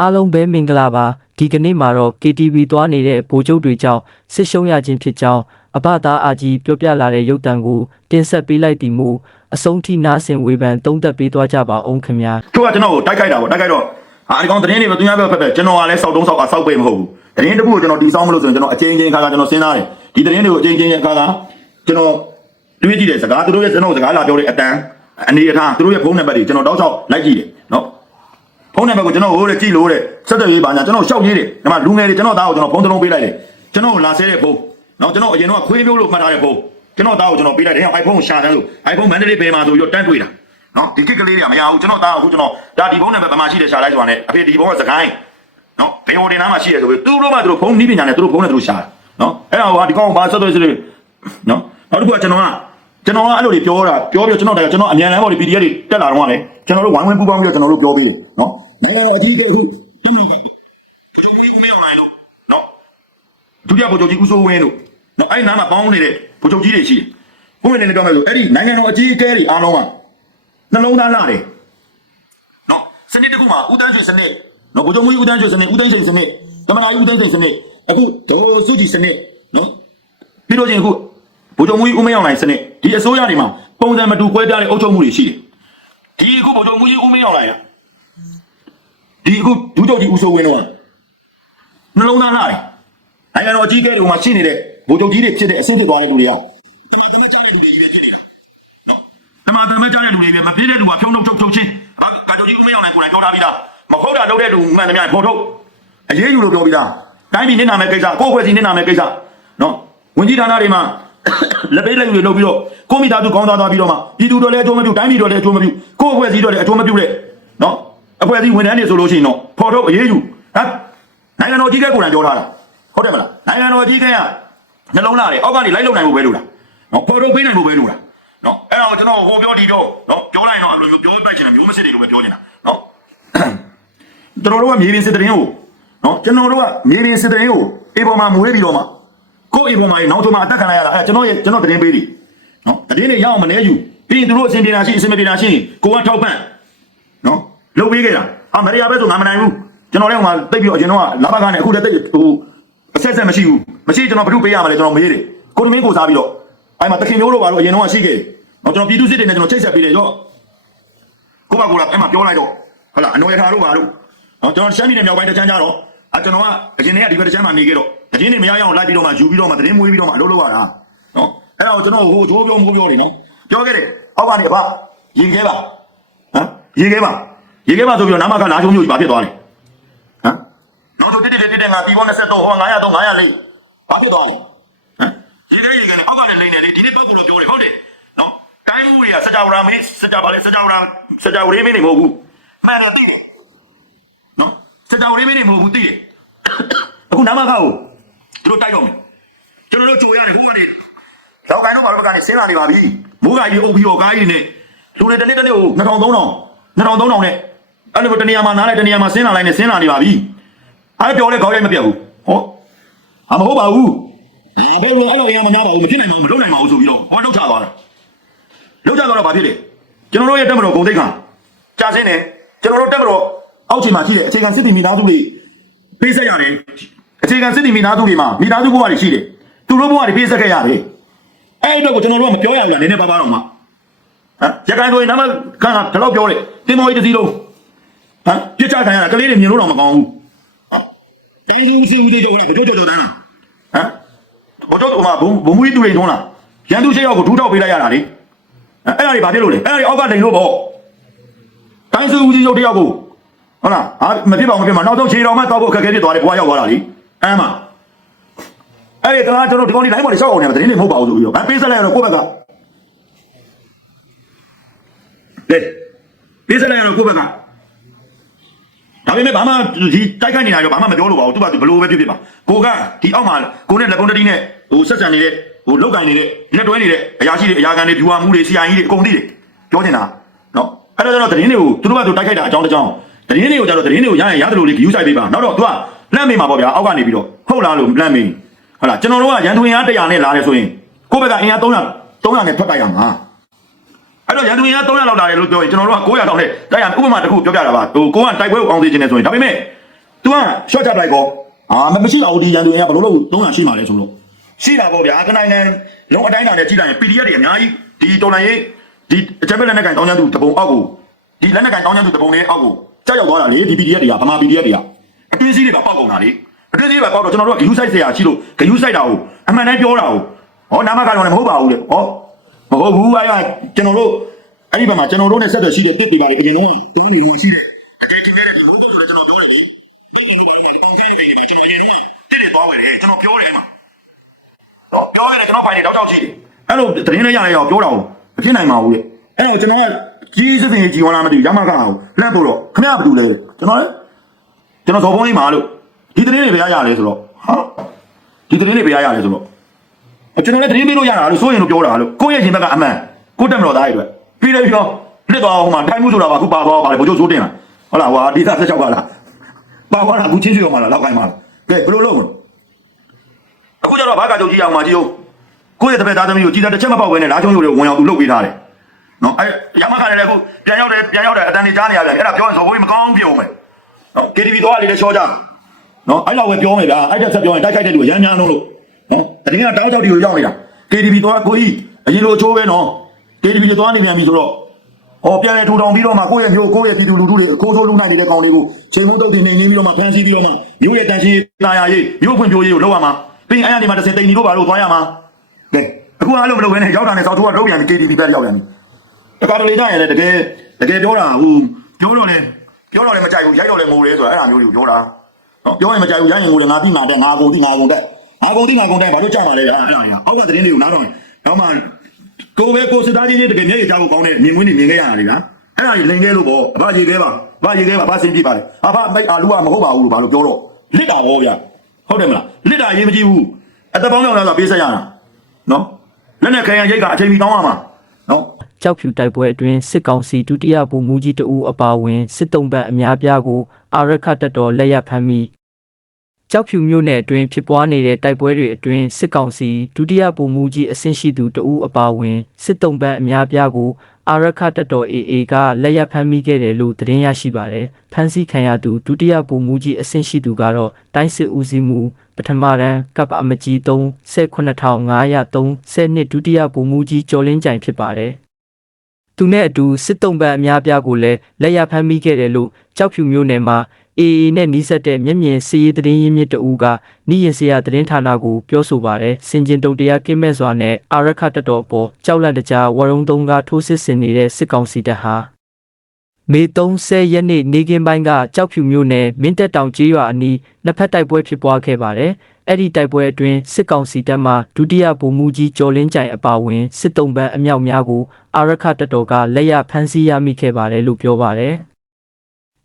အားလုံးပဲမင်္ဂလာပါဒီကနေ့မှာတော့ KTV သွားနေတဲ့ဗိုလ်ချုပ်တွေကြောင့်ဆစ်ရှုံးရခြင်းဖြစ်ကြောင်းအဘသားအာကြီးပြောပြလာတဲ့ရုပ်တံကိုတင်ဆက်ပေးလိုက်သည်မူအဆုံးထိနားဆင်ဝေဖန်သုံးသပ်ပေးသွားကြပါအောင်ခင်ဗျာသူကကျွန်တော်ကိုတိုက်ခိုက်တာပေါ့တိုက်ခိုက်တော့ဟာဒီကောင်သတင်းတွေပဲသူများပဲဖက်ဖက်ကျွန်တော်ကလည်းစောက်တုံးစောက်ကစောက်ပေမဟုတ်ဘူးသတင်းတစ်ခုကိုကျွန်တော်တီးဆောင်မလို့ဆိုရင်ကျွန်တော်အချင်းချင်းခါခါကျွန်တော်စဉ်းစားတယ်ဒီသတင်းတွေကိုအချင်းချင်းခါခါကျွန်တော်တွေးကြည့်တယ်စကားသူတို့ရဲ့ကျွန်တော်စကားလာပြောတဲ့အတန်းအနေအထားသူတို့ရဲ့ဖုန်းနံပါတ်တွေကျွန်တော်တောက်ချောက်လိုက်ကြည့်တယ်နော် ဖုန်းနံပါတ်ကိုကျွန်တော်ဟိုတဲ့ကြည့်လို့တဲ့ဆက်သွယ်ရေးပါညာကျွန်တော်ရှောက်ရေးတယ်ဒီမှာလူငယ်တွေကျွန်တော်သားကိုကျွန်တော်ဖုန်းတစ်လုံးပေးလိုက်တယ်ကျွန်တော်လာဆဲတဲ့ဖုန်းနော်ကျွန်တော်အရင်တော့ခွေးမျိုးလို့မှတ်ထားတဲ့ဖုန်းကျွန်တော်သားကိုကျွန်တော်ပေးလိုက်တယ် iPhone ကိုရှာတယ်လို့ iPhone မန္တလေးဘယ်မှာဆိုပြီးတော့တန်းတွေ့တာနော်ဒီကစ်ကလေးတွေကမရဘူးကျွန်တော်သားအခုကျွန်တော်ဒါဒီဘုန်းနံပါတ်ဗမာရှိတယ်ရှာလိုက်ဆိုတာနဲ့အဖေဒီဘုန်းကစကိုင်းနော်ဘယ်ဟိုတင်နားမှာရှိတယ်ဆိုပြီးသူတို့မှသူတို့ဖုန်းနီးပညာနဲ့သူတို့ဖုန်းနဲ့သူတို့ရှာတယ်နော်အဲ့ဒါဟိုဟာဒီကောင်ကဘာဆက်သွယ်စလို့နော်နောက်တစ်ခုကကျွန်တော်ကကျွန်တော်ကအဲ့လိုတွေပြောတာပြောပြီးကျွန်တော်တည်းကျွန်တော်အမြန်လမ်းပေါ်ဒီ PDF တွေတက်လာတော့ကလည်းကျွန်တော်တို့ဝိုင်းဝန်းပူးပေါင်းပြီးတော့ကျွန်တော်တို့ပြောပေးတယ်နော် နိုင်ငံတော်အကြီးအကဲအခုကျွန်တော်ကဘုံမူကြီးဦးမင်းအောင်လိုင်းတို့နော်ဒုတိယဘုံချုပ်ကြီးဦးစိုးဝင်းတို့နော်အဲ့ဒီနားမှာပေါင်းနေတဲ့ဘုံချုပ်ကြီးတွေရှိတယ်ဘုံမင်းလည်းပြောမယ်ဆိုအဲ့ဒီနိုင်ငံတော်အကြီးအကဲတွေအားလုံးကနှလုံးသားလာတယ်နော်စနစ်တစ်ခုမှာဦးတန်းရွှေစနစ်နော်ဗိုလ်ချုပ်မူကြီးဦးတန်းရွှေစနစ်ဦးတန်းစိန်စနစ်ကမနာကြီးဦးတန်းစိန်စနစ်အခုဒေါ်စုကြည်စနစ်နော်ပြီးတော့ချင်းအခုဗိုလ်ချုပ်မူကြီးဦးမင်းအောင်လိုင်စနစ်ဒီအစိုးရတွေမှာပုံစံမတူကွဲပြားတဲ့အုပ်ချုပ်မှုတွေရှိတယ်ဒီအခုဗိုလ်ချုပ်မူကြီးဦးမင်းအောင်လိုင်က ဒီအခုဒုချုပ်ကြီးဦးစိုးဝင်းတော့နှလုံးသားလာတယ်နိုင်ငံတော်အကြီးအကဲတွေမှာရှိနေတဲ့ဗိုလ်ချုပ်ကြီးတွေဖြစ်တဲ့အဆင့်ဖြစ်သွားတဲ့လူတွေကတမန်တော်ကြားတဲ့လူတွေကြီးပဲဖြစ်နေတာအမှန်တမ်းကြားတဲ့လူတွေပဲမဖြစ်တဲ့လူကဖြုံနှုတ်ထုတ်ထုတ်ချင်းကာတိုကြီးဦးမင်းအောင်လည်းကိုယ်တိုင်ပြောထားပြီးသားမဟုတ်တာလုပ်တဲ့လူမှန်တယ်များဖော်ထုတ်အရေးယူလို့ပြောပြီးသားတိုင်းပြည်နစ်နာမဲ့ကိစ္စကိုယ့်ဖွဲ့စီနစ်နာမဲ့ကိစ္စနော်ဝင်ကြီးဌာနတွေမှာလက်ပေးလက်ယူတွေလုပ်ပြီးတော့ကိုမိသားစုကောင်းသားသွားပြီးတော့မှပြည်သူတို့လည်းအကျိုးမပြုတိုင်းပြည်တို့လည်းအကျိုးမပြုကိုယ့်အဖွဲ့အစည်းတို့လည်းအကျိုးမပြုတဲ့နော် အဖွဲ့အစည်းဝန်ထမ်းတွေဆိုလို့ရှိရင်တော့ဖော်ထုတ်အရေးယူဟမ်နိုင်ငံတော်ကြီးကကိုယ်တိုင်ပြောထားတာဟုတ်တယ်မလားနိုင်ငံတော်ကြီးကကနှလုံးသားတွေအောက်ကနေလိုက်လုံနိုင်ဖို့ပဲလို့လားနော်ဖော်ထုတ်ပေးနိုင်ဖို့ပဲလို့လားနော်အဲ့တော့ကျွန်တော်ဟိုပြောဒီတော့နော်ပြောလိုက်တော့အဲ့လိုမျိုးပြောပိုက်ချင်တယ်မျိုးမစစ်တွေလိုပဲပြောနေတာနော်ကျွန်တော်တို့ကမြေပြင်စစ်တရင်ကိုနော်ကျွန်တော်တို့ကမြေပြင်စစ်တရင်ကိုအေပေါ်မှာမွေးပြီးတော့မှကိုယ့်အေပေါ်မှာနောက်ဆုံးမှအသက်ခံလိုက်ရတာအဲ့ကျွန်တော်ရဲ့ကျွန်တော်တရင်ပေးတယ်နော်တရင်တွေရအောင်မနေယူပြီးရင်သူတို့အစဉ်ပြေတာရှိအစဉ်မပြေတာရှိရင်ကိုကထောက်ပံ့နော် လုပ်ပေးခဲ့တာဟာမရရပဲဆိုငါမနိုင်ဘူးကျွန်တော်လည်းဟိုမှာတိတ်ပြီးတော့အရင်တော့လာဘကနေအခုလည်းတိတ်ဟိုအဆက်ဆက်မရှိဘူးမရှိကျွန်တော်ဘ ᱹ ပေးရမှာလဲကျွန်တော်မေးတယ်ကိုတမင်းကိုစားပြီးတော့အဲ့မှာတခင်မျိုးတို့ပါတော့အရင်တော့ရှိခဲ့တယ်တော့ကျွန်တော်ပြည်သူစစ်တွေနဲ့ကျွန်တော်ချိတ်ဆက်ပေးတယ်ရောကိုပါကိုလာအဲ့မှာပြောလိုက်တော့ဟုတ်လားအနော်ရထားတို့ပါတို့နော်ကျွန်တော်ရှမ်းပြည်နယ်မြောက်ပိုင်းတချမ်းကြတော့အကျွန်တော်ကအရင်ကဒီဘက်တချမ်းမှာနေခဲ့တော့အရင်နေမရရအောင်လိုက်ပြီးတော့မှယူပြီးတော့မှသတင်းမွေးပြီးတော့မှအလုပ်လုပ်ရတာနော်အဲ့ဒါကိုကျွန်တော်ဟိုဂျိုးပြောမိုးပြောနေနော်ပြောခဲ့တယ်အောက်ကနေအဖရင်ခဲပါဟမ်ရင်ခဲပါ ရင်ခဲပါဆိုပြီးတော့နာမကလာချုံမျိုးကြီးဘာဖြစ်သွားလဲဟမ်နောက်ဆိုတိတိတိတိငါပြီးပေါ်23ဟော900 3 900လေးဘာဖြစ်သွားလဲဟမ်ရေခဲရေခဲနဲ့အောက်ကလည်းလိမ့်နေလေဒီနေ့ပတ်ကူလို့ပြောတယ်ဟုတ်တယ်နော်တိုင်းမှုတွေကစကြဝဠာမင်းစကြပါလေစကြဝဠာစကြဝဠာမင်းတွေမဟုတ်ဘူးမှန်တယ်သိတယ်နော်စကြဝဠာမင်းတွေမဟုတ်ဘူးသိတယ်အခုနာမခါကိုသူတို့တိုက်တော့မယ်ကျွန်တော်တို့ကြိုရတယ်ဟိုကနေလောက်ကိုင်းတော့ဘာလို့ကနေဆင်းလာနေပါပြီမိုးကကြီးအုပ်ပြီးတော့ကားကြီးတွေနဲ့လူတွေတစ်နေ့တစ်နေ့ကို2000 3000 2000 3000နဲ့ အဲ့လိုတနေရာမှာနားလိုက်တနေရာမှာဆင်းလာလိုက်နဲ့ဆင်းလာနေပါပြီအဲ့ပြောလဲခေါင်းရိုက်မပြတ်ဘူးဟောအမဟုတ်ပါဘူးဘယ်လိုအဲ့လိုရမများပါဘူးမဖြစ်နိုင်ပါဘူးမလုပ်နိုင်ပါဘူးဆိုပြီးတော့ဟောလောက်ချသွားတာလောက်ချသွားတော့ဘာဖြစ်လဲကျွန်တော်တို့ရဲ့တက်မတော်ဂုံတိတ်ခါကြာစင်းတယ်ကျွန်တော်တို့တက်မတော်အောက်ခြေမှာရှိတဲ့အခြေခံစစ်တီမိသားစုတွေပေးဆက်ရတယ်အခြေခံစစ်တီမိသားစုတွေမှာမိသားစုဘဝတွေရှိတယ်သူတို့ဘဝတွေပေးဆက်ခဲ့ရတယ်အဲ့အတွက်ကိုကျွန်တော်တို့ကမပြောရဘူးလားနည်းနည်းပါးပါတော့မှဟမ်ရခိုင်ဆိုရင်နာမခန်းကဒီလောက်ပြောတယ်တင်မောကြီးတစ်စီးလုံး ဟမ်ပြစ်ချခံရတာကလေးတွေမြင်လို့တော့မကောင်းဘူးဟမ်တိုင်းစုစီဦးတွေတော့ဘယ်လိုကြောက်ကြောက်တန်းလားဟမ်ဘုတို့ကဘုံဘုံမူကြီးတူတွေထုံးလာရန်သူရှေ့ရောက်ကိုဒူးထောက်ပေးလိုက်ရတာလေအဲ့အဲ့ဒါတွေဘာဖြစ်လို့လဲအဲ့ဒါတွေအောက်ကတိန်လို့ပေါ့တိုင်းစုဦးကြီးရုပ်တယောက်ကိုဟုတ်လားအာမဖြစ်ပါဘူးမဖြစ်ပါနောက်ဆုံးခြေတော်မှတောက်ဖို့အခက်အခဲဖြစ်သွားတယ်ဘွားရောက်သွားတာလေအမ်းမအဲ့ဒီကကျွန်တော်ဒီကောင်ဒီလိုင်းပေါ်ရှောက်အောင်နေမှာတင်းနေမဟုတ်ပါဘူးဆိုပြီးတော့အဲပေးဆက်လိုက်ရတော့ကိုယ့်ဘက်ကလေပေးဆက်လိုက်ရတော့ကိုယ့်ဘက်က ဒါပေမဲ့ဘာမှဒီတိုက်ခိုက်နေတာရောဘာမှမပြောလို့ပါဘူးသူကသူဘလို့ပဲဖြစ်ဖြစ်ပါကိုကဒီအောက်မှာကိုနဲ့လက်ကုန်းတတိနဲ့ဟိုဆက်ဆံနေတဲ့ဟိုလောက်ကင်နေတဲ့လက်တွဲနေတဲ့အရာရှိတွေအရာခံတွေဖြူဟာမှုတွေစီအိုင်ကြီးတွေအကုန်သိတယ်ပြောနေတာနော်အဲ့တော့ကျွန်တော်သတင်းတွေကိုသူတို့ကသူတိုက်ခိုက်တာအကြောင်းတစ်ကြောင်းသတင်းတွေကိုကျတော့သတင်းတွေကိုရရင်ရတယ်လို့လေဂယူးဆိုင်ပေးပါနောက်တော့သူကလန့်မေးမှာပေါ့ဗျာအောက်ကနေပြီးတော့ဟုတ်လားလို့လန့်မေးဟုတ်လားကျွန်တော်တို့ကရန်သူရင်အား100နဲ့လာတယ်ဆိုရင်ကိုယ့်ဘက်ကအင်အား300 300နဲ့ထွက်တိုက်ရမှာ အဲ့တော့ရန်သူရင်က300လောက်လာတယ်လို့ပြောရင်ကျွန်တော်တို့က900လောက်နဲ့တိုက်ရမယ်ဥပမာတစ်ခုပြောပြတာပါဟိုကိုကတိုက်ပွဲကိုအောင်စေခြင်းနဲ့ဆိုရင်ဒါပေမဲ့ तू က short ချပလိုက်ကောအာမမရှိတော့ဘူးဒီရန်သူတွေကဘယ်လိုလုပ်300ရှိမှလဲဆိုလို့ရှိတာပေါ့ဗျာကနိုင်ငံလုံးအတိုင်းအတာနဲ့ကြည့်လိုက်ရင် PDF တွေအများကြီးဒီတော်လိုင်းရေးဒီအချက်ပဲလက်နက်ကန်တောင်းချမ်းသူတပုံအောက်ကိုဒီလက်နက်ကန်တောင်းချမ်းသူတပုံလေးအောက်ကိုကြောက်ရောက်သွားတာလေဒီ PDF တွေကဗမာ PDF တွေကအတွင်းစည်းတွေပါပေါက်ကုန်တာလေအတွင်းစည်းတွေပါပေါက်တော့ကျွန်တော်တို့ကဂယူးဆိုင်ဆရာရှိလို့ဂယူးဆိုင်တာကိုအမှန်တမ်းပြောတာကိုဟောနာမကတော့လည်းမဟုတ်ပါဘူးလေဟော မဟုတ်ဘူးအဲ့ဒါကျွန်တော်တို့အဲ့ဒီဘက်မှာကျွန်တော်တို့နဲ့ဆက်သွယ်ရှိတဲ့တစ်တွေပါလေအရင်တော့တုံးနေဝင်ရှိတယ်အကျေချင်းနေတဲ့ဒီလိုပုံစံကျွန်တော်ပြောတယ်လေဒီလိုပါတော့ပုံစံတွေနေကျွန်တော်ရင်တစ်တွေသွားဝင်တယ်ကျွန်တော်ပြောတယ်မှာတော့ပြောရတယ်ကျွန်တော်ဖိုင်နေတော့တော့ရှိတယ်အဲ့လိုသတင်းလေးရရရောပြောတာကိုမဖြစ်နိုင်ပါဘူးလေအဲ့တော့ကျွန်တော်ကကြီးစစင်ကြီးဝင်လာမသိဘူးရမကအောင်လက်ပို့တော့ခမရဘာလုပ်လဲကျွန်တော်လေကျွန်တော်ဇော်ဖုံးကြီးမှာလို့ဒီသတင်းတွေဘယ်ရရလဲဆိုတော့ဟာဒီသတင်းတွေဘယ်ရရလဲဆိုတော့ ကျွန်တော်လည်းသတင်းပေးလို့ရတာလို့စိုးရင်လို့ပြောတာလို့ကိုယ့်ရဲ့ရင်ဘက်ကအမှန်ကိုတက်မတော်သားတွေအတွက်ပြီးတယ်ပြောလက်သွားဟိုမှာထိုင်မှုဆိုတာကအခုပါသွားပါလေဘိုးကျိုးစိုးတင်လာဟုတ်လားဟွာဒီသားဆက်ချောက်ကလားပါသွားတာအခုချင်းချွေရောမှာလားလောက်ကိုင်းမှာလားကဲဘယ်လိုလုပ်မလဲအခုကျတော့ဘာကကြုံကြည့်အောင်မှာကြည့်ဦးကိုယ့်ရဲ့တပည့်သားသမီးကိုကြည်တာတစ်ချက်မပေါက်ဘဲနဲ့လာချုံရိုးတွေဝင်အောင်သူလုပ်ပေးထားတယ်နော်အဲရမခါလည်းအခုပြန်ရောက်တယ်ပြန်ရောက်တယ်အတန်နေကြားနေရပြန်အဲ့ဒါပြောရင်ဇော်ဘိုးကြီးမကောင်းပြုံးမယ်နော် KTV သွားလေလည်းချောကြနော်အဲ့လောက်ပဲပြောမယ်ဗျာအဲ့တက်ဆက်ပြောရင်တိုက်ခိုက်တဲ့လူရမ်းများလုံးလို့ နော်အတင်းကတောင်းချောက်တီကိုရောက်နေတာ KTV သွားကိုကြီးအရင်လိုအချိုးပဲနော် KTV သွားနေပြန်ပြီဆိုတော့ဟောပြန်လေထူထောင်ပြီးတော့မှကိုယ့်ရဲ့မျိုးကိုယ့်ရဲ့ပြည်သူလူထုတွေအခိုးဆိုးလူနိုင်နေတဲ့ကောင်တွေကိုချိန်မုံတုတ်တင်နေနေပြီးတော့မှဖမ်းဆီးပြီးတော့မှမျိုးရဲ့တန်ရှင်းတာယာရေးမျိုးဖွံ့ဖြိုးရေးကိုလုပ်ရမှာပြီးရင်အဲ့ရနေမှာတစ်စင်တိန်ဒီတို့ဘာလို့သွားရမှာကဲအခုအဲ့လိုမလုပ်ဘဲနဲ့ရောက်တာနဲ့စောက်ထိုးကတော့ပြန်ပြီ KTV ဘက်ရောက်ပြန်ပြီတခါတလေတိုင်းလည်းတကယ်တကယ်ပြောတာဟိုပြောတော့လေပြောတော့လည်းမကြိုက်ဘူးရိုက်တော့လည်းငိုတယ်ဆိုတာအဲ့ဒါမျိုးတွေကိုပြောတာနော်ပြောရင်မကြိုက်ဘူးရိုက်ရင်ငိုတယ်ငါပြီးငါတက်ငါကုန်တိငါကုန်တက် ငါကုန်တိငါကုန်တက်ဘာလို့ကြောက်ပါလဲအဲ့ဒါအဲ့ဒါအောက်ကသတင်းတွေကိုနားတော့တော့မှကိုပဲကိုစစ်သားချင်းချင်းတကယ်မျက်ရည်ကြောက်ကောင်းတဲ့မြင်ကွင်းတွေမြင်ခဲ့ရတာလေဗျာအဲ့ဒါကြီးလိန်ခဲ့လို့ပေါ့အဘကြီးခဲပါဘာကြီးခဲပါဘာစင်ပြပါလေအဘမိတ်အာလူကမဟုတ်ပါဘူးလို့ဘာလို့ပြောတော့လစ်တာပေါ့ဗျာဟုတ်တယ်မလားလစ်တာရေးမကြည့်ဘူးအသက်ပေါင်းရောက်လာဆိုပေးဆက်ရတာနော်လက်နဲ့ခဲရန်ရိတ်ကအချိန်မီတောင်းရမှာနော်ကြောက်ဖြူတိုက်ပွဲအတွင်းစစ်ကောင်စီဒုတိယဗိုလ်မှူးကြီးတဦးအပါအဝင်စစ်တုံးဘက်အများပြားကိုအာရခတပ်တော်လက်ရဖမ်းမိ ကြောက်ဖြူမြို့နယ်အတွင်းဖြစ်ပွားနေတဲ့တိုက်ပွဲတွေအတွင်းစစ်ကောင်စီဒုတိယဗိုလ်မှူးကြီးအဆင့်ရှိသူတဦးအပါအဝင်စစ်တုံးဘက်အများပြားကိုအာရခတပ်တော် AA ကလက်ရဖမ်းမိခဲ့တယ်လို့သတင်းရရှိပါတယ်။ဖမ်းဆီးခံရသူဒုတိယဗိုလ်မှူးကြီးအဆင့်ရှိသူကတော့တိုင်းစစ်ဦးစီးမှုပထမတန်းကပ်အမကြီး3 18503နှစ်ဒုတိယဗိုလ်မှူးကြီးကျော်လင်းကြိုင်ဖြစ်ပါတယ်။သူနဲ့အတူစစ်တုံးပန်းအများပြားကိုလည်းလက်ရဖမ်းမိခဲ့တယ်လို့ကြောက်ဖြူမျိုးနယ်မှာ AA နဲ့နှီးဆက်တဲ့မျက်မြင်စီးရီးသတင်းရင်းမြစ်တဦးကနီးရင်စရာသတင်းဌာနကိုပြောဆိုပါတယ်စင်ကျင်တုံတရားကင်းမဲ့စွာနဲ့အာရခတက်တော်ပေါ်ကြောက်လန့်တကြားဝရုံသုံးကထိုးစစ်ဆင်နေတဲ့စစ်ကောင်စီတပ်ဟာမေ30ရက်နေ့နေကင်းပိုင်းကကြောက်ဖြူမျိုးနယ်မင်းတက်တောင်ကျေးရွာအနီးနှစ်ဖက်တိုက်ပွဲဖြစ်ပွားခဲ့ပါတယ်အဲ့ဒီတိုက်ပွဲအတွင်းစစ်ကောင်စီတပ်မှဒုတိယဗိုလ်မှူးကြီးကျော်လင်းကြိုင်အပါအဝင်စစ်တုံးပန်းအမြောက်များကိုအာရခတပ်တော်ကလက်ရဖမ်းဆီးရမိခဲ့ပါတယ်လို့ပြောပါတယ်။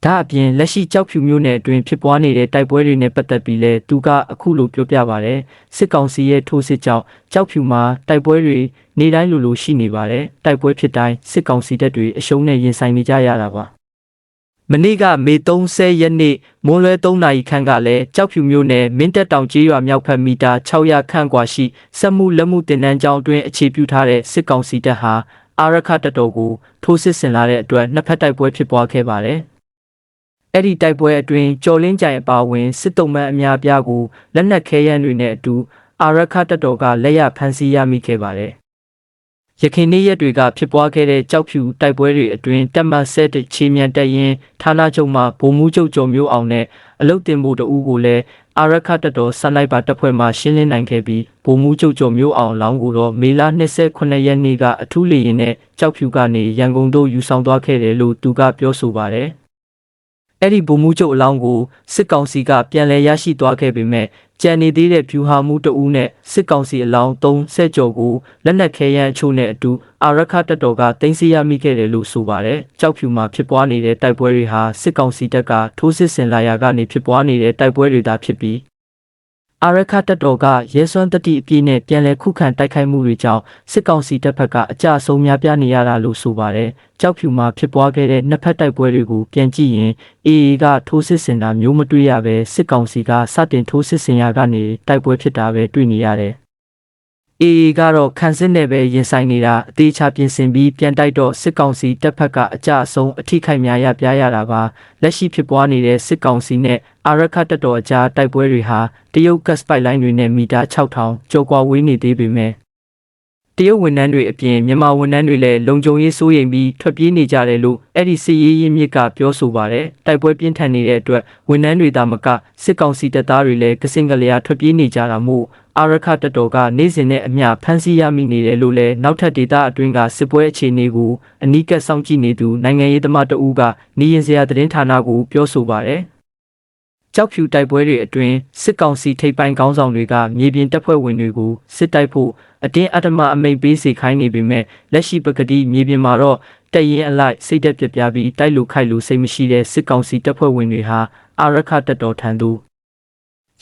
ဒါအပြင်လက်ရှိကြောက်ဖြူမျိုးနယ်အတွင်းဖြစ်ပွားနေတဲ့တိုက်ပွဲတွေနဲ့ပတ်သက်ပြီးလဲသူကအခုလိုပြောပြပါတယ်။စစ်ကောင်စီရဲ့ထိုးစစ်ကြောင့်ကြောက်ဖြူမှာတိုက်ပွဲတွေနေတိုင်းလိုလိုရှိနေပါတယ်။တိုက်ပွဲဖြစ်တိုင်းစစ်ကောင်စီတပ်တွေအရှုံးနဲ့ရင်ဆိုင်နေကြရတာပါ။မနေ့ကမေ30ရက်နေ့မွန်းလွဲ3နာရီခန့်ကလည်းကြောက်ဖြူမျိုးနယ်မင်းတက်တောင်ကျေးရွာမြောက်ဖက်မီတာ600ခန့်ကွာရှိစက်မှုလက်မှုတင်နန်းကျောင်းအတွင်းအခြေပြုထားတဲ့စစ်ကောင်စီတပ်ဟာအာရခတပ်တော်ကိုထိုးစစ်ဆင်လာတဲ့အတွက်နှစ်ဖက်တိုက်ပွဲဖြစ်ပွားခဲ့ပါတယ်။ အဲ့ဒီတိုက်ပွဲအတွင်းကျော်လင်းကြိုင်အပါအဝင်စစ်တုံးမန်းအများပြားကိုလက်နက်ခဲယမ်းတွေနဲ့အတူအာရခတပ်တော်ကလက်ရဖမ်းဆီးရမိခဲ့ပါတယ်။ရခိုင်နေ့ရက်တွေကဖြစ်ပွားခဲ့တဲ့ကြောက်ဖြူတိုက်ပွဲတွေအတွင်းတက်မတ်ဆက်တဲ့ချီမြန်တက်ရင်ဌာနချုပ်မှဗိုလ်မှူးချုပ်ကျော်မျိုးအောင်နဲ့အလုတ်တင်မှုတအူးကိုလည်းအာရခတပ်တော်စနိုက်ပါတပ်ဖွဲ့မှရှင်းလင်းနိုင်ခဲ့ပြီးဗိုလ်မှူးချုပ်ကျော်မျိုးအောင်လောင်းကိုတော့မေလ29ရက်နေ့ကအထူးလေရင်နဲ့ကြောက်ဖြူကနေရန်ကုန်သို့ယူဆောင်သွားခဲ့တယ်လို့သူကပြောဆိုပါတယ်။ အဲ့ဒီဗိုလ်မှူးချုပ်အလောင်းကိုစစ်ကောင်စီကပြန်လည်ရရှိသွားခဲ့ပေမဲ့ကြံနေသေးတဲ့ဖြူဟာမှုတအူးနဲ့စစ်ကောင်စီအလောင်း3ဆက်ကြော်ကိုလက်နက်ခဲယမ်းအချို့နဲ့အတူအာရခတပ်တော်ကတင်စီရမိခဲ့တယ်လို့ဆိုပါတယ်။ကြောက်ဖြူမှာဖြစ်ပွားနေတဲ့တိုက်ပွဲတွေဟာစစ်ကောင်စီတပ်ကထိုးစစ်ဆင်လာရာကနေဖြစ်ပွားနေတဲ့တိုက်ပွဲတွေသာဖြစ်ပြီး အာရခတပ်တော်ကရဲစွမ်းတတိအပြည့်နဲ့ပြန်လည်ခုခံတိုက်ခိုက်မှုတွေကြောင့်စစ်ကောင်စီတပ်ဖက်ကအကြအဆုံးများပြားနေရတာလို့ဆိုပါတယ်။ကြောက်ဖြူမှာဖြစ်ပွားခဲ့တဲ့နှစ်ဖက်တိုက်ပွဲတွေကိုပြန်ကြည့်ရင် AA ကထိုးစစ်ဆင်တာမျိုးမတွေ့ရပဲစစ်ကောင်စီကစတင်ထိုးစစ်ဆင်ရာကနေတိုက်ပွဲဖြစ်တာပဲတွေ့နေရတယ်။ AA ကတော့ခန့်စစ်နဲ့ပဲရင်ဆိုင်နေတာအသေးချပြင်ဆင်ပြီးပြန်တိုက်တော့စစ်ကောင်စီတပ်ဖက်ကအကြအဆုံးအထိခိုက်များရပြားရတာပါလက်ရှိဖြစ်ပွားနေတဲ့စစ်ကောင်စီနဲ့အာရခတပ်တော်အကြားတိုက်ပွဲတွေဟာတရုတ်ဂတ်စပိုက်လိုင်းတွေနဲ့မီတာ6000ကျော်ကွာဝေးနေသေးပေမဲ့ တရုတ်ဝန်ထမ်းတွေအပြင်မြန်မာဝန်ထမ်းတွေလည်းလုံခြုံရေးစိုးရိမ်ပြီးထွက်ပြေးနေကြတယ်လို့အဲ့ဒီစစ်ရေးရင်းမြစ်ကပြောဆိုပါတယ်တိုက်ပွဲပြင်းထန်နေတဲ့အတွက်ဝန်ထမ်းတွေသာမကစစ်ကောင်စီတပ်သားတွေလည်းကစင်ကလျာထွက်ပြေးနေကြတာမို့အာရခတပ်တော်ကနေ့စဉ်နဲ့အမျှဖမ်းဆီးရမိနေတယ်လို့လည်းနောက်ထပ်ဒေသအတွင်းကစစ်ပွဲအခြေအနေကိုအနီးကပ်စောင့်ကြည့်နေသူနိုင်ငံရေးသမားတဦးကနေရင်စရာသတင်းဌာနကိုပြောဆိုပါတယ်။ ကြောက်ဖြူတိုက်ပွဲတွေအတွင်းစစ်ကောင်စီထိပ်ပိုင်းခေါင်းဆောင်တွေကမြေပြင်တပ်ဖွဲ့ဝင်တွေကိုစစ်တိုက်ဖို့အတင်းအဓမ္မအမိန့်ပေးစေခိုင်းနေပေမဲ့လက်ရှိပကတိမြေပြင်မှာတော့တရင်အလိုက်စိတ်သက်ပြပြပြီးတိုက်လူခိုက်လူစိတ်မရှိတဲ့စစ်ကောင်စီတပ်ဖွဲ့ဝင်တွေဟာအာရခတပ်တော်ထံသို့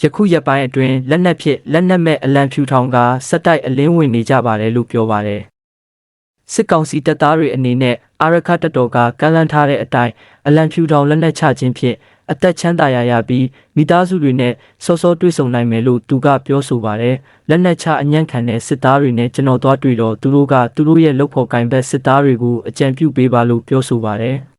ယခုရက်ပိုင်းအတွင်းလက်နက်ဖြင့်လက်နက်မဲ့အလံဖြူထောင်ကစက်တိုက်အလင်းဝင်နေကြပါတယ်လို့ပြောပါတယ်။စစ်ကောင်စီတပ်သားတွေအနေနဲ့အာရခတပ်တော်ကကမ်းလှမ်းထားတဲ့အတိုင်းအလံဖြူထောင်လက်နက်ချခြင်းဖြင့် အသက်ချမ်းသာရရပြီးမိသားစုတွေနဲ့စောစောတွေ့ဆုံနိုင်မယ်လို့သူကပြောဆိုပါတယ်။လက်နက်ချအညံ့ခံတဲ့စစ်သားတွေနဲ့ကျွန်တော်သွားတွေ့တော့သူတို့ကသူတို့ရဲ့လုပ်ဖို့ကင်ဘက်စစ်သားတွေကိုအကြံပြုပေးပါလို့ပြောဆိုပါတယ်။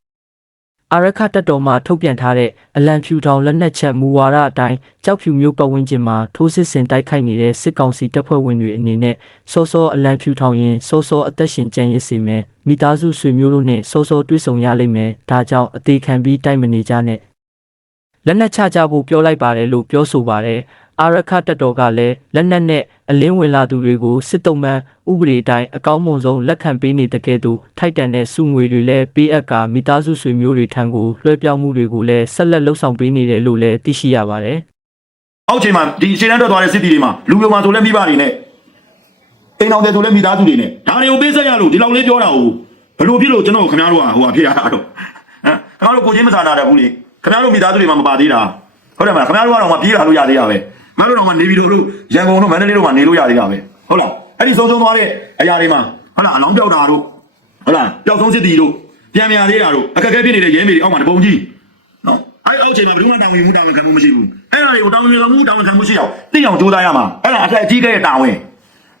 အာရခတပ်တော်မှထုတ်ပြန်ထားတဲ့အလံဖြူထောင်လက်နက်ချက်မူဝါဒအတိုင်းကြောက်ဖြူမျိုးပတ်ဝန်းကျင်မှာထိုးစစ်ဆင်တိုက်ခိုက်နေတဲ့စစ်ကောင်စီတပ်ဖွဲ့ဝင်တွေအနေနဲ့စောစောအလံဖြူထောင်ရင်စောစောအသက်ရှင်ကျန်ရစ်စေမယ်မိသားစုဆွေမျိုးတို့နဲ့စောစောတွေ့ဆုံရလိမ့်မယ်ဒါကြောင့်အသေးခံပြီးတိုက်မနေကြနဲ့ လက်နက်ချကြဖို့ပြောလိုက်ပါတယ်လို့ပြောဆိုပါတယ်အာရခတပ်တော်ကလည်းလက်နက်နဲ့အလင်းဝင်လာသူတွေကိုစစ်တုံးမှန်ဥပဒေတိုင်းအကောင်းမွန်ဆုံးလက်ခံပေးနေတဲ့ကဲ့သို့ထိုက်တန်တဲ့စုငွေတွေလည်းပေးအပ်ကာမိသားစုဆွေမျိုးတွေထံကိုလွှဲပြောင်းမှုတွေကိုလည်းဆက်လက်လှုပ်ဆောင်ပေးနေတယ်လို့လည်းသိရှိရပါတယ်အောက်ချိန်မှာဒီအခြေတန်းထွက်သွားတဲ့စစ်တီတွေမှာလူမျိုးမှာဆိုလဲမိဘတွေနဲ့အိမ်အောင်တဲ့ဆိုလဲမိသားစုတွေနဲ့ဒါတွေကိုပေးဆက်ရလို့ဒီလောက်လေးပြောတာကိုဘလို့ဖြစ်လို့ကျွန်တော်ခင်ဗျားတို့ကဟိုဟာဖြစ်ရတာတော့ဟမ်ခင်ဗျားတို့ကိုချင်းမစာနာတတ်ဘူးလေ ခင်ဗျားတို့မိသားစုတွေမှာမပါသေးတာဟုတ်တယ်မလားခင်ဗျားတို့ကတော့မပြေးလာလို့ရသေးတာပဲမတို့တော့မနေပြီးတော့လို့ရန်ကုန်တို့မန္တလေးတို့မှာနေလို့ရသေးတာပဲဟုတ်လားအဲ့ဒီဆုံးဆုံးသွားတဲ့အရာတွေမှာဟုတ်လားအလောင်းပြောက်တာတို့ဟုတ်လားပျောက်ဆုံးစစ်တီတို့ပြန်ပြန်သေးတာတို့အခက်အခဲဖြစ်နေတဲ့ရဲမေတွေအောက်မှာတပုံကြီးနော်အဲ့အောက်ချိန်မှာဘယ်သူမှတာဝန်ယူမှုတာဝန်ခံမှုမရှိဘူးအဲ့ဒါတွေကိုတာဝန်ယူမှုတာဝန်ခံမှုရှိအောင်သိအောင်ကြိုးစားရမှာအဲ့ဒါအထက်အကြီးကဲရဲ့တာဝန်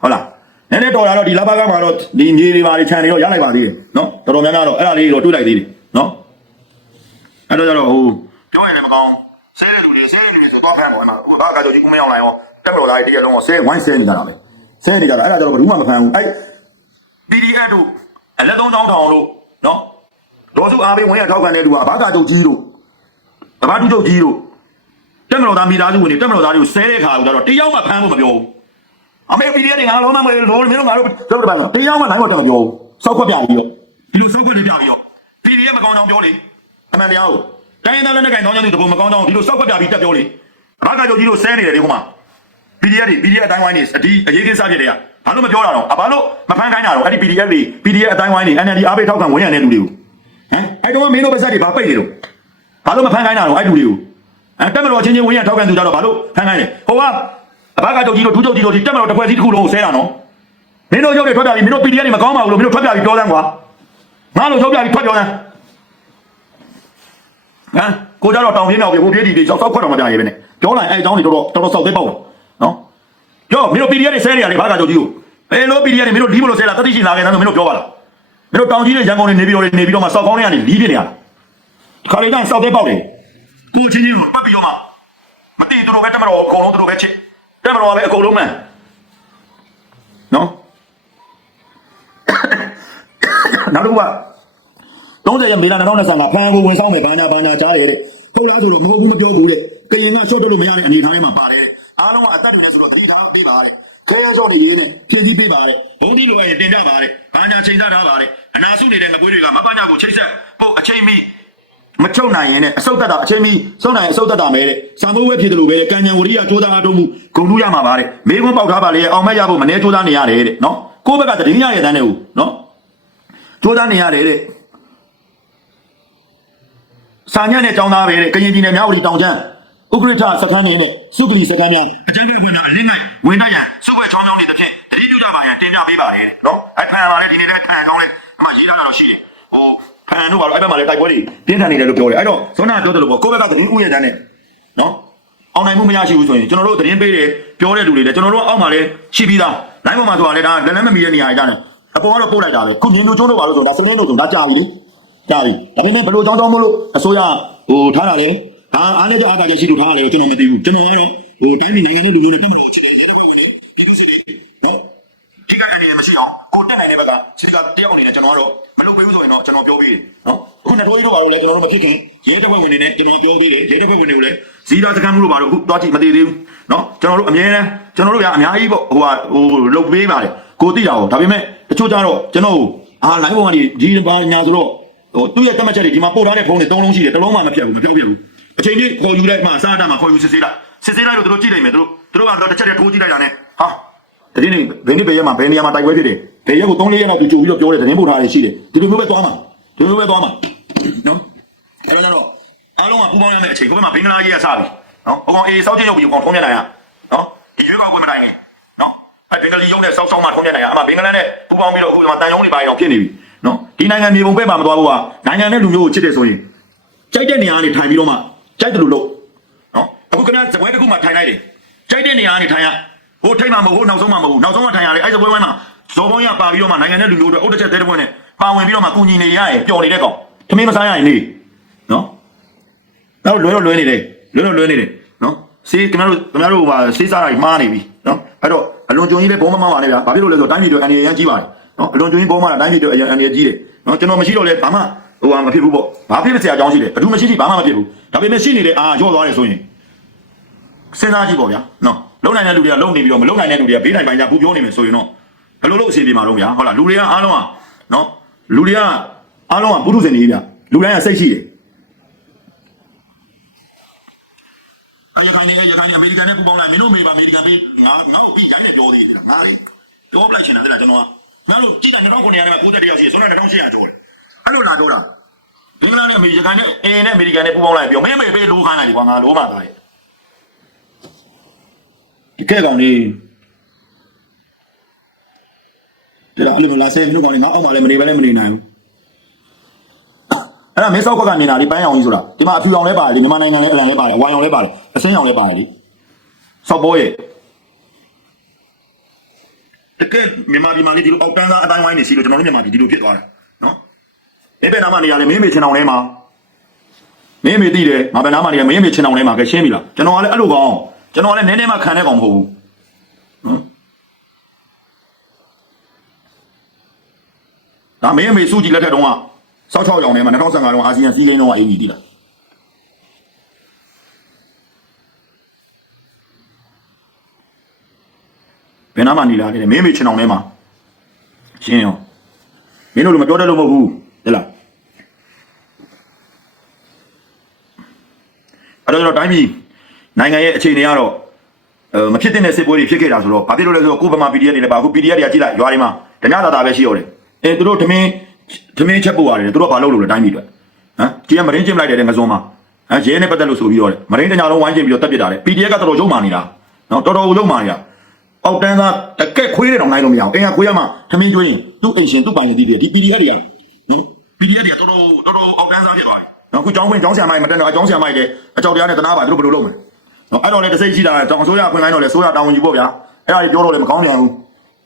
ဟုတ်လားနည်းနည်းတော်လာတော့ဒီလဘကမှာတော့ဒီမြေတွေပါတွေခြံတွေတော့ရလိုက်ပါသေးတယ်နော်တော်တော်များများတော့အဲ့ဒါလေးတော့တွေးလိုက်သေးတယ်နော် အဲ့တော့ကျတော့ဟိုပြောရင်လည်းမကောင်းဆဲတဲ့လူတွေဆဲတဲ့လူတွေဆိုတော့ဖမ်းပေါ့အဲ့မှာဥပဘာကကြောကြီးကုမင်းအောင်လိုက်ရောတက်မလို့သားတွေတကယ်လုံးကိုဆဲဝိုင်းဆဲနေကြတာပဲဆဲနေကြတာအဲ့ဒါကျတော့ဘယ်သူမှမဖမ်းဘူးအဲ့ PDF တို့အလက်သုံးချောင်းထောင်လို့နော်ဒေါ်စုအားပေးဝင်ရထောက်ခံတဲ့လူကဘာကကြောကြီးတို့တပတ်တူချုပ်ကြီးတို့တက်မတော်သားမိသားစုဝင်တွေတက်မတော်သားတွေကိုဆဲတဲ့ခါကျတော့တယောက်မှဖမ်းဖို့မပြောဘူးအမေပီဒီတွေငါလုံးမမလို့လုံးမင်းတို့ငါတို့တို့တပတ်တယောက်မှနိုင်ဖို့တက်မပြောဘူးစောက်ခွက်ပြပြီးတော့ဒီလိုစောက်ခွက်တွေပြပြီးတော့ပီဒီရဲ့မကောင်းကြောင်ပြောလေ အမှန်တရားကိုတိုင်းရင်းသားလက်နက်ကိုင်တောင်းကြောင်တွေတပုံမကောင်းကြောင်ဒီလိုစောက်ခွက်ပြပြီးတက်ပြောလေဘာကကြောကြီးတို့ဆဲနေတယ်ဒီကောင်မပီဒီတွေပီဒီအတိုင်းဝိုင်းနေအဒီအရေးကိစ္စဖြစ်တွေကဘာလို့မပြောတာတော့ဘာလို့မဖမ်းခိုင်းတာတော့အဲ့ဒီ PDF တွေ PDF အတိုင်းဝိုင်းနေ NLD အားပေးထောက်ခံဝင်ရတဲ့လူတွေကိုဟမ်အဲ့တော့မင်းတို့ပါစက်တွေဘာပိတ်နေတော့ဘာလို့မဖမ်းခိုင်းတာတော့အဲ့လူတွေကိုအဲတက်မတော်ချင်းချင်းဝင်ရထောက်ခံသူကြတော့ဘာလို့ဖမ်းခိုင်းလဲဟိုကအဘကကြောက်ကြီးတို့ဒူးကြောက်ကြီးတို့ဒီတက်မတော်တစ်ဖွဲ့စီတစ်ခုလုံးကိုဆဲတာနော်မင်းတို့ရုပ်တွေထွက်ပြပြီးမင်းတို့ PDF တွေမကောင်းပါဘူးလို့မင်းတို့ထွက်ပြပြီးပြောစမ်းကွာငါတို့ရုပ်ပြပြီးထွက်ပြောစမ်း ဟမ်ကိုကြတော့တောင်ပြင်းမြောက်ပြဟိုပြေးဒီဒီကြောက်ဆောက်ခွက်တော့မပြရဲပဲနဲ့ပြောလိုက်အဲ့အကြောင်းတွေတော်တော်တော်တော်ဆောက်သေးပေါ့နော်ပြောမင်းတို့ PDF တွေဆဲနေရတယ်ဘာကကြောက်ကြီးတို့အဲလို့ PDF တွေမင်းတို့လီးမလို့ဆဲတာတတိရှိလာခဲ့တယ်မင်းတို့ပြောပါလားမင်းတို့တောင်ကြီးတွေရန်ကုန်တွေနေပြီးတော့နေပြီးတော့မှစောက်ကောင်းတွေကနေလီးပြနေရတာခါလေးကစောက်သေးပေါက်တယ်ကိုချင်းချင်းကိုပတ်ပြီးတော့မှမတိသူတို့ပဲတက်မတော်အကုန်လုံးသူတို့ပဲချစ်တက်မတော်ပဲအကုန်လုံးမှန်နော်နောက်တစ်ခုက 30ရက်မေလ2025ဖန်ကိုဝင်ဆောင်မယ်ဘာညာဘာညာကြားရတဲ့ဟုတ်လားဆိုတော့မဟုတ်ဘူးမပြောဘူးတဲ့ကရင်ကရှော့တက်လို့မရတဲ့အနေအထားတွေမှာပါတယ်တဲ့အားလုံးကအသက်တွေနဲ့ဆိုတော့သတိထားပေးပါတဲ့ခဲရရှော့နေရေးနဲ့ဖြည့်ဆည်းပေးပါတဲ့ဘုံဒီလိုရရင်တင်ကြပါတဲ့ဘာညာချိန်စားထားပါတဲ့အနာစုနေတဲ့ငပွေးတွေကမပညာကိုချိတ်ဆက်ပို့အချိန်မီမချုပ်နိုင်ရင်လည်းအဆုတ်တက်တာအချိန်မီစုံနိုင်ရင်အဆုတ်တက်တာမဲတဲ့စံမိုးဝဲဖြစ်တယ်လို့ပဲကံညာဝရိယကြိုးစားအားထုတ်မှုဂုဏ်ထူးရမှာပါတဲ့မေးခွန်းပေါက်ထားပါလေအောင်မရဖို့မနေကြိုးစားနေရတယ်တဲ့နော်ကိုယ့်ဘက်ကတည်ရရဲ့တန်းတဲ့ဦးနော်ကြိုးစားနေရတယ်တဲ့ စာညက်နဲ့ចောင်းသားပဲတဲ့ကရင်ပြည်နယ်မြောက်ဝတီတောင်ကျန်းဥက္ကဋ္ဌစခန်းနေနဲ့စုကလီစခန်းများအကျဉ်းဝင်တာအလင်းနိုင်ဝင်နိုင်ရန်စုဘက်ချောင်းချောင်းနေတဲ့ဖြင့်တတိယကြပါရန်တင်ပြပေးပါတယ်နော်အဖန်ပါလေဒီနေ့လည်းဖန်ကောင်းလေဒီမှာရှိတာတော့ရှိတယ်ဟိုဖန်တို့ပါတော့အဲ့ဘက်မှာလည်းတိုက်ပွဲတွေတင်းထန်နေတယ်လို့ပြောတယ်အဲ့တော့ဇွန်နာပြောတယ်လို့ပေါ့ကိုယ့်ဘက်ကသတင်းဥယျာဉ်တန်းနဲ့နော်အောင်နိုင်မှုမရရှိဘူးဆိုရင်ကျွန်တော်တို့သတင်းပေးတယ်ပြောတဲ့လူတွေလည်းကျွန်တော်တို့အောက်မှာလည်းရှိပြီးသားလိုင်းပေါ်မှာဆိုတာလေဒါလည်းလည်းမမီတဲ့နေရာကြီးကြတယ်အပေါ်ကတော့ပို့လိုက်တာပဲခုညင်ညိုကျုံးလို့ပါလို့ဆိုတာစနေလို့ဆိုတာကြာပြီလေ ကြာပြီဒါပေမဲ့ဘယ်လိုကြောင်းကြောင်းမလို့အစိုးရဟိုထားတာလေဒါအားလည်းကြောက်အားကြရှိလို့ထားတာလေကျွန်တော်မသိဘူးကျွန်တော်ကတော့ဟိုတိုင်းပြည်နိုင်ငံရဲ့လူတွေနဲ့တက်မလို့ချစ်တယ်ရေတော့ဝင်နေပြည်သူစီတွေနော်ဒီကအနေနဲ့မရှိအောင်ကိုတက်နိုင်တဲ့ဘက်ကစီကတယောက်အနေနဲ့ကျွန်တော်ကတော့မလုပ်ပေးဘူးဆိုရင်တော့ကျွန်တော်ပြောပေးတယ်နော်အခုနှစ်ထိုးကြီးတို့ပါလို့လည်းကျွန်တော်တို့မဖြစ်ခင်ရေတက်ဝင်နေနဲ့ကျွန်တော်ပြောပေးတယ်ရေတက်ဝင်နေကိုလည်းဇီတာစကန်မှုတို့ပါတော့အခုသွားကြည့်မသေးသေးဘူးနော်ကျွန်တော်တို့အမြဲတမ်းကျွန်တော်တို့ကအများကြီးပေါ့ဟိုဟာဟိုလုပ်ပေးပါတယ်ကိုသိတာပေါ့ဒါပေမဲ့တချို့ကြတော့ကျွန်တော်အာလိုင်းပေါ်ကနေဒီဘာညာဆိုတော့ ဟိုသူ့ရဲ့တတ်မှတ်ချက်တွေဒီမှာပို့ထားတဲ့ဖုန်းတွေသုံးလုံးရှိတယ်တစ်လုံးမှမဖြတ်ဘူးမဖြတ်ဘူးအချိန်ကြီးခေါ်ယူလိုက်မှစားတာမှခေါ်ယူစစ်ဆေးလိုက်စစ်ဆေးလိုက်တော့သူတို့ကြည့်လိုက်မယ်သူတို့သူတို့ကတော့တစ်ချက်တည်းထိုးကြည့်လိုက်တာနဲ့ဟာတတိနေဘယ်နေ့ဘယ်ရက်မှာဘယ်နေရာမှာတိုက်ပွဲဖြစ်တယ်ဘယ်ရက်ကို3-4ရက်လောက်သူကြိုပြီးတော့ပြောတယ်သတင်းပို့ထားရရှိတယ်ဒီလိုမျိုးပဲသွားမှာဒီလိုမျိုးပဲသွားမှာနော်အဲ့တော့အားလုံးကပူပေါင်းရမယ့်အချိန်ကိုဘယ်မှာဘင်္ဂလားကြီးကစပြီနော်အကောင်အေးစောက်ချင်းရုပ်ပြီးအောင်ထုံးပြနိုင်ရနော်ဒီရွေးကောက်ပွဲမတိုင်ခင်နော်အဲ့ဘင်္ဂလီရုံးနဲ့စောက်စောက်မှထုံးပြနိုင်ရအမှဘင်္ဂလားနဲ့ပူပေါင်းပြီးတော့အခုဒီမှာတန်ရုံးတွေပါရင်တော့ဖြစ်နေပြီ နော်ဒီနိုင်ငံမြေပုံပဲမှာမသွားဘူးကနိုင်ငံနဲ့လူမျိုးကိုချစ်တယ်ဆိုရင်ကြိုက်တဲ့နေရာကနေထိုင်ပြီးတော့မှကြိုက်တယ်လို့လို့နော်အခုခင်ဗျာဇပွဲတစ်ခုမှထိုင်လိုက်တယ်ကြိုက်တဲ့နေရာကနေထိုင်ရဟိုထိတ်မှမဟုတ်ဟိုနောက်ဆုံးမှမဟုတ်နောက်ဆုံးမှထိုင်ရတယ်အဲ့ဇပွဲဝိုင်းမှာဇော်ဘုံရပါပြီးတော့မှနိုင်ငံနဲ့လူမျိုးတွေအုတ်တစ်ချက်သေးတဲ့ဘွဲနဲ့ပါဝင်ပြီးတော့မှကုညီနေရရင်ပျော်နေတဲ့ကောင်သမီးမစားရရင်နေနော်တော့လွဲတော့လွဲနေတယ်လွဲတော့လွဲနေတယ်နော်စေးခင်ဗျားတို့ခင်ဗျားတို့ဟာစေးစားတာကြီးမှားနေပြီနော်အဲ့တော့အလွန်ကြုံကြီးလည်းဘောမမပါနဲ့ဗျာဘာဖြစ်လို့လဲဆိုတော့တိုင်းပြည်တွေအန်ရရန်ကြီးပါတယ် နော်အလွန်ကြုံကြီးဘောမတာတိုင်းပြည်တွေအန်ရကြီးတယ်နော်ကျွန်တော်မရှိတော့လဲဘာမှဟိုဟာမဖြစ်ဘူးပေါ့ဘာဖြစ်ဖြစ်စရာအကြောင်းရှိတယ်ဘာလို့မရှိတိဘာမှမဖြစ်ဘူးဒါပေမဲ့ရှိနေတယ်အာရော့သွားတယ်ဆိုရင်စဉ်းစားကြည့်ပေါ့ဗျာနော်လုံနိုင်တဲ့လူတွေကလုံနေပြီးတော့မလုံနိုင်တဲ့လူတွေကဘေးနိုင်ပိုင်းကြဘူးပြောနေမယ်ဆိုရင်တော့ဘယ်လိုလုပ်အစီအပြေမှာတော့ဗျာဟုတ်လားလူတွေကအားလုံးကနော်လူတွေကအားလုံးကပုထုဇဉ်တွေကြီးဗျာလူတိုင်းကစိတ်ရှိတယ်ရခိုင်နေရခိုင်နေအမေရိကန်နဲ့ပူပေါင်းလိုက်မင်းတို့မေပါအမေရိကန်ပေးငါငါပြီးရိုက်နေပြောသေးတယ်ငါလေပြောပလိုက်ချင်တယ်ကျွန်တော်က ငါတို့ကြည့်တာ2009ရာနဲ့90တယောက်ရှိတယ်ဆိုတော့2800ကျော်တယ်အဲ့လိုလာတော့တာဘင်္ဂလားနဲ့အမေရိကန်နဲ့အင်းနဲ့အမေရိကန်နဲ့ပူပေါင်းလိုက်ပြောမင်းမေပေးလိုခိုင်းလိုက်ဒီကွာငါလိုမှသားရဲ့ဒီကဲကောင်လေးတဲ့အဲ့လိုလာဆဲမင်းတို့ကောင်လေးငါအောက်မှာလည်းမနေဘဲလည်းမနေနိုင်ဘူးအဲ့ဒါမင်းစောက်ကကမြင်တာဒီပန်းရောင်ကြီးဆိုတာဒီမှာအဖြူရောင်လည်းပါတယ်ဒီမြန်မာနိုင်ငံလည်းအလံလည်းပါတယ်အဝိုင်ရောင်လည်းပါတယ်အစင်းရောင်လည်းပါတယ်လေစောက်ပေါ်ရဲ့ တကယ်မြန်မာပြည်မှာလေဒီလိုအောက်တန်းသားအတိုင်းဝိုင်းနေရှိလို့ကျွန်တော်တို့မြန်မာပြည်ဒီလိုဖြစ်သွားတာနော်မင်းဘယ်နားမှနေရလဲမင်းမေချင်အောင်လဲမှာမင်းမေသိတယ်ငါဘယ်နားမှနေရမင်းမေချင်အောင်လဲမှာကဲရှင်းပြီလားကျွန်တော်ကလည်းအဲ့လိုကောင်ကျွန်တော်ကလည်းနည်းနည်းမှခံတဲ့ကောင်မဟုတ်ဘူးနော်ဒါမင်းမေစုကြည့်လက်ထက်တုန်းကစောက်ချောက်ရောင်ထဲမှာ2015တုန်းကအာဆီယံစီးလိန်းတုန်းကအင်ကြီးတည်လား ယ်နားမှနေလာတယ်မင်းမေချင်အောင်လဲမှာရှင်းရောမင်းတို့လည်းမပြောတတ်လို့မဟုတ်ဘူးဟဲ့လားအဲ့တော့ကျွန်တော်တိုင်းပြည်နိုင်ငံရဲ့အခြေအနေကတော့အဲမဖြစ်တဲ့စစ်ပွဲတွေဖြစ်ခဲ့တာဆိုတော့ဘာဖြစ်လို့လဲဆိုတော့ကိုဗမာ PDF တွေလည်းပါအခု PDF တွေကကြည့်လိုက်ရွာတွေမှာဓညသာသာပဲရှိရတယ်အဲသူတို့ဓမင်းဓမင်းချက်ပို့ရတယ်သူတို့ဘာလုပ်လို့လဲတိုင်းပြည်အတွက်ဟမ်ကြီးကမရင်းကျင်းလိုက်တယ်ငါစုံမှာဟမ်ရဲနဲ့ပတ်သက်လို့ဆိုပြီးတော့မရင်းတညာလုံးဝိုင်းကျင်းပြီးတော့တက်ပြစ်တာလေ PDF ကတော်တော်ရုံမာနေတာနော်တော်တော်ရုံမာနေတာ အောက်တန်းသားတကက်ခွေးတယ်တော့နိုင်လို့မရအောင်အင်းကခွေးရမှာဓမင်းကျွင်းသူ့အိမ်ရှင်သူ့ပိုင်ရည်တည်တယ်ဒီ PDF တွေကနော် PDF တွေကတော်တော်တော်တော်အောက်တန်းသားဖြစ်သွားပြီနော်အခုကျောင်းဝင်ကျောင်းဆရာမကြီးမတက်တော့အကျောင်းဆရာမကြီးလည်းအကြောက်တရားနဲ့တနာပါသူတို့ဘယ်လိုလုပ်မလဲနော်အဲ့တော့လည်းတစိမ့်ရှိတာတောင်အစိုးရခွင့်လိုင်းတော့လည်းအစိုးရတာဝန်ယူဖို့ဗျာအဲ့ဒါကြီးပြောတော့လည်းမကောင်းပြန်ဘူး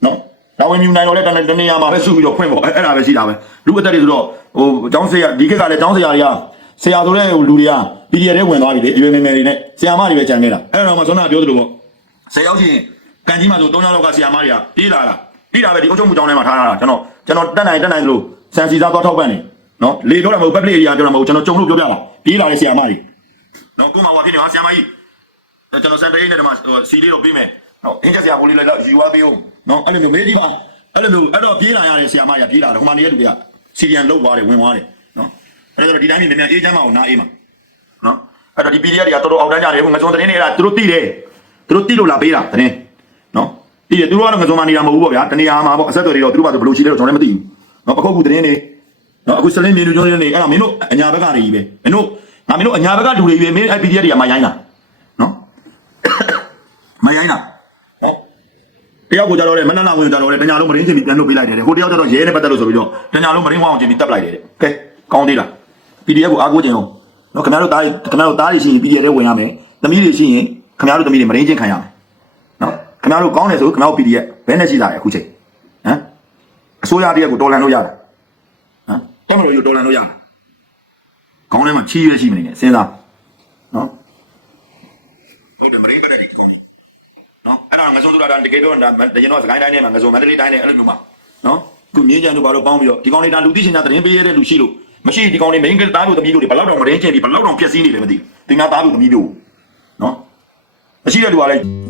နော်တာဝန်ယူနိုင်တော့လည်းတနေ့တနေ့ရမှာပဲစုပြီးတော့ဖွင့်ပေါ့အဲ့အဲ့ဒါပဲရှိတာပဲလူအသက်တွေဆိုတော့ဟိုကျောင်းဆရာဒီခေတ်ကလည်းကျောင်းဆရာတွေကဆရာဆိုတဲ့ဟိုလူတွေက PDF တွေဝင်သွားပြီလေရွေငယ်ငယ်တွေနဲ့ဆရာမတွေပဲကြံနေတာအဲ့တော့မှဆွမ်းနာပြောသလိုပေါ့ဆရာရောက်ချင်း ကန်ကြီးမှာဆို၃ယောက်ကဆရာမတွေကပြေးလာတာပြေးလာပဲဒီအုပ်ချုပ်မှုကျောင်းထဲမှာထားတာကျွန်တော်ကျွန်တော်တက်နိုင်တက်နိုင်သလိုစံစီစားသွားထောက်ပံ့နေနော်လေတော့မဟုတ် public area ပြောတာမဟုတ်ကျွန်တော်ကြုံလို့ပြောပြတာပြေးလာတဲ့ဆရာမတွေနော်ကိုမဟောဖြစ်နေဟာဆရာမကြီးကျွန်တော်စံတရိတ်နဲ့တမစီလေးတော့ပြီးမယ်နော်အင်းချက်ဆရာကိုလေးလည်းယူသွားပေးဦးနော်အဲ့လိုမျိုးမေးကြည့်ပါအဲ့လိုမျိုးအဲ့တော့ပြေးလာရတဲ့ဆရာမကြီးပြေးလာတယ်ဟိုမှာနေတဲ့လူတွေကစီရီယန်လုတ်သွားတယ်ဝင်သွားတယ်နော်အဲ့တော့ဒီတိုင်းပြည်မြန်မြန်အေးချမ်းမအောင်နားအေးမှာနော်အဲ့တော့ဒီ PDF တွေကတော်တော်အောက်တန်းကြတယ်ဟိုငစုံတရင်တွေအဲ့ဒါသူတို့သိတယ်သူတို့သိလို့လာပေးတာတရင် နော်သိတယ်သူတို့ကတော့ငစုံမှနေတာမဟုတ်ဘူးပေါ့ဗျာတနေရာမှာပေါ့အဆက်အသွယ်တွေတော့သူတို့ဘာလို့ဘယ်လိုရှိလဲတော့ကျွန်တော်လည်းမသိဘူးနော်ပခုတ်ကူတရင်တွေနော်အခုစလင်းမြေလူကျုံးတွေနေအဲ့ဒါမင်းတို့အညာဘက်ကနေကြီးပဲမင်းတို့ငါမင်းတို့အညာဘက်ကလူတွေကြီးပဲမင်းအဲ့ PDF တွေကမရိုင်းတာနော်မရိုင်းတာဟောတယောက်ကိုကြတော့လေမနက်လာဝင်ကြတော့လေတညာလုံးမရင်းချင်းပြီးပြန်လုပ်ပေးလိုက်တယ်ဟိုတယောက်ကြတော့ရဲနဲ့ပတ်သက်လို့ဆိုပြီးတော့တညာလုံးမရင်းဝအောင်ချင်းပြီးတပ်ပလိုက်တယ်ကဲကောင်းသေးလား PDF ကိုအားကိုးကြအောင်နော်ခင်ဗျားတို့တားခင်ဗျားတို့တားရရှိရင် PDF တွေဝင်ရမယ်သမီးတွေရှိရင်ခင်ဗျားတို့သမီးတွေမရင်းချင်းခံရမယ်နော် ခင်ဗျားတို့ကောင်းတယ်ဆိုခင်ဗျားတို့ PDF ဘယ်နဲ့ရှိတာလဲအခုချိန်ဟမ်အစိုးရတရက်ကိုတော်လန်လို့ရတာဟမ်တက်မလို့ရတော်လန်လို့ရတာကောင်းတယ်မှာချီးရွေးရှိမနေနဲ့စဉ်းစားနော်ဟုတ်တယ်မရိကတဲ့ကောင်းပြီနော်အဲ့ဒါငါဆုံးဆိုတာတကယ်တော့ဒါတကယ်တော့စကိုင်းတိုင်းနဲ့မှာငါဆုံးမန္တလေးတိုင်းနဲ့အဲ့လိုမျိုးမှာနော်ခုမြင်းကြံတို့ဘာလို့ပေါင်းပြီးတော့ဒီကောင်းလေးဒါလူသိရှင်သားသတင်းပေးရတဲ့လူရှိလို့မရှိဒီကောင်းလေး main ကသားလို့သမီးလို့ဒီဘလောက်တော့မရင်းချင်းဒီဘလောက်တော့ဖြည့်စည်းနေတယ်မသိဘူးတင်များသားလို့သမီးလို့နော်မရှိတဲ့လူကလည်း